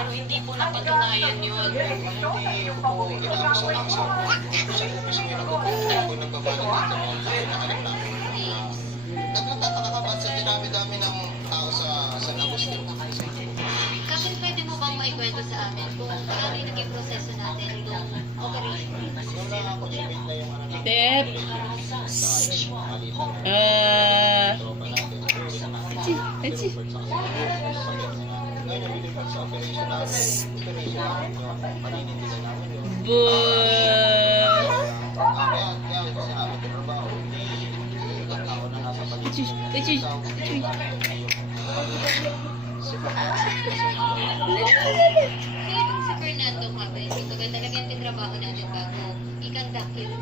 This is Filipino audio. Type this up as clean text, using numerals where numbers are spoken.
pero hindi po napatunayan yun. Hindi po inaakso-akso. Kasi mismo yung nagpupunta po nagbabalot dito mo sa nakareklamo. Nagtataka ka ba sa dinami-dami ng tao sa San Agustin? Kapit pwede mo bang maikwento sa amin kung paano yung naging proseso natin nung operation? Nung na-consummate na yung ano natin, Tep. tropa natin. Achi. Ngayon yung bilipat sa operation natin, operation namin yun, paninindigan namin yun. Boy. Kaya kasi namin trabaho, hindi ilang tao na nasa paligid. Achi. So itong si Fernando Mabel, ito ba talagang tinrabaho natin bago i-conduct yung